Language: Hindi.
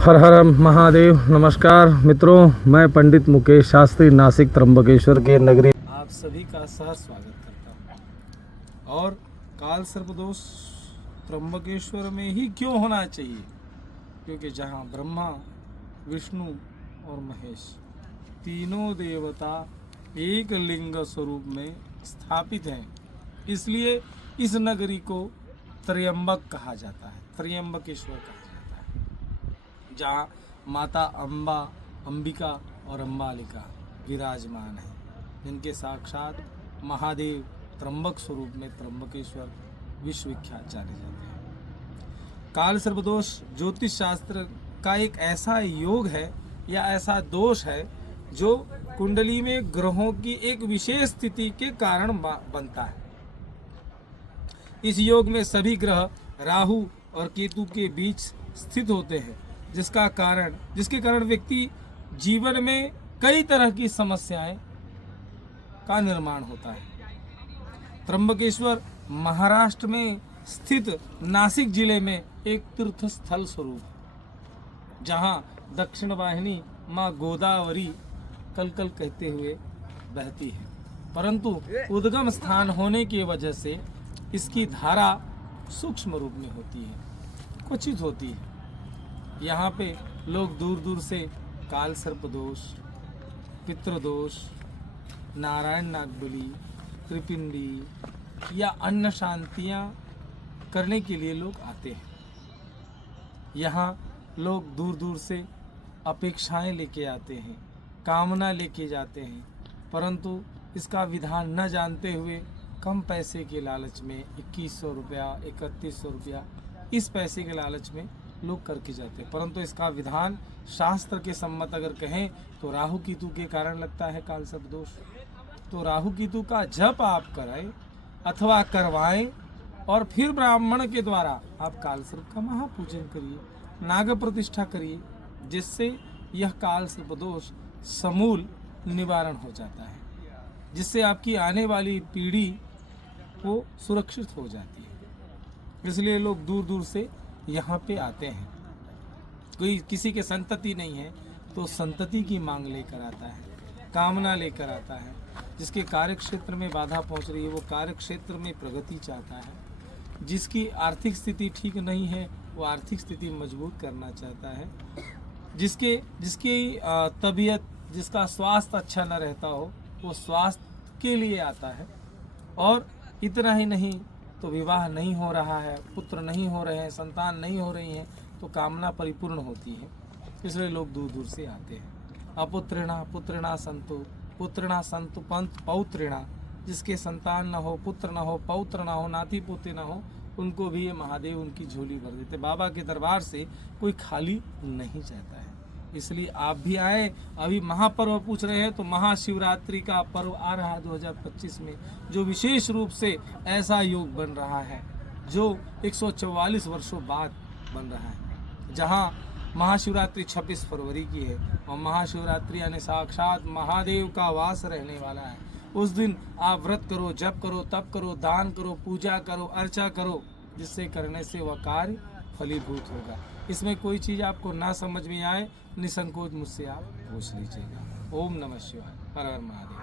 हर हर महादेव। नमस्कार मित्रों, मैं पंडित मुकेश शास्त्री नासिक त्र्यंबकेश्वर के नगरी आप सभी का सहर्ष स्वागत करता हूँ। और काल सर्पदोष त्र्यंबकेश्वर में ही क्यों होना चाहिए? क्योंकि जहाँ ब्रह्मा, विष्णु और महेश तीनों देवता एक लिंग स्वरूप में स्थापित हैं, इसलिए इस नगरी को त्र्यंबक कहा जाता है, त्र्यंबकेश्वर कहा जाता है, जहाँ माता अम्बा, अंबिका और अम्बालिका विराजमान है, जिनके साक्षात महादेव त्र्यंबक स्वरूप में त्र्यंबकेश्वर विश्वविख्यात जाने जाते हैं। काल सर्पदोष ज्योतिष शास्त्र का एक ऐसा योग है या ऐसा दोष है जो कुंडली में ग्रहों की एक विशेष स्थिति के कारण बनता है। इस योग में सभी ग्रह राहु और केतु के बीच स्थित होते हैं, जिसके कारण व्यक्ति जीवन में कई तरह की समस्याएं का निर्माण होता है। त्र्यंबकेश्वर महाराष्ट्र में स्थित नासिक जिले में एक तीर्थ स्थल स्वरूप, जहां दक्षिण वाहिनी मां गोदावरी कलकल कहते हुए बहती है, परंतु उद्गम स्थान होने की वजह से इसकी धारा सूक्ष्म रूप में होती है, क्वचित होती है। यहाँ पे लोग दूर दूर से काल सर्पदोष, पितृदोष, नारायण नागबली, त्रिपिंडी या अन्य शांतियाँ करने के लिए लोग आते हैं। यहाँ लोग दूर दूर से अपेक्षाएं लेके आते हैं, कामना लेके जाते हैं, परंतु इसका विधान न जानते हुए कम पैसे के लालच में 2100 रुपया, 3100 रुपया, इस पैसे के लालच में लोग करके जाते हैं, परंतु इसका विधान शास्त्र के सम्मत अगर कहें तो राहु केतु के कारण लगता है काल सर्पदोष। तो राहु केतु का जप आप कराएं अथवा करवाएं और फिर ब्राह्मण के द्वारा आप काल सर्प का महापूजन करिए, नाग प्रतिष्ठा करिए, जिससे यह काल सर्पदोष समूल निवारण हो जाता है, जिससे आपकी आने वाली पीढ़ी वो सुरक्षित हो जाती है। इसलिए लोग दूर दूर से यहाँ पे आते हैं। कोई किसी के संतति नहीं है तो संतति की मांग लेकर आता है, कामना लेकर आता है। जिसके कार्य क्षेत्र में बाधा पहुँच रही है वो कार्य क्षेत्र में प्रगति चाहता है। जिसकी आर्थिक स्थिति ठीक नहीं है वो आर्थिक स्थिति मजबूत करना चाहता है। जिसकी तबीयत, जिसका स्वास्थ्य अच्छा न रहता हो वो स्वास्थ्य के लिए आता है। और इतना ही नहीं तो विवाह नहीं हो रहा है, पुत्र नहीं हो रहे हैं, संतान नहीं हो रही हैं, तो कामना परिपूर्ण होती है। इसलिए लोग दूर दूर से आते हैं। अपुत्रिणा पुत्रिणा संतु, पुत्रिणा संतु पंत पौत्रिणा, जिसके संतान न हो, पुत्र न हो, पौत्र न हो, नाती पोते न हो, उनको भी ये महादेव उनकी झोली भर देते। बाबा के दरबार से कोई खाली नहीं जाता है। इसलिए आप भी आए। अभी महापर्व पूछ रहे हैं तो महाशिवरात्रि का पर्व आ रहा है 2025 में, जो विशेष रूप से ऐसा योग बन रहा है जो 144 वर्षों बाद बन रहा है। जहां महाशिवरात्रि 26 फरवरी की है और महाशिवरात्रि यानी साक्षात महादेव का वास रहने वाला है। उस दिन आप व्रत करो, जप करो, तप करो, दान करो, पूजा करो, अर्चा करो, जिससे करने से वह कार्य फलीभूत होगा। इसमें कोई चीज़ आपको ना समझ में आए, निसंकोच मुझसे आप पूछ लीजिएगा। ओम नमः शिवाय। हर हर महादेव।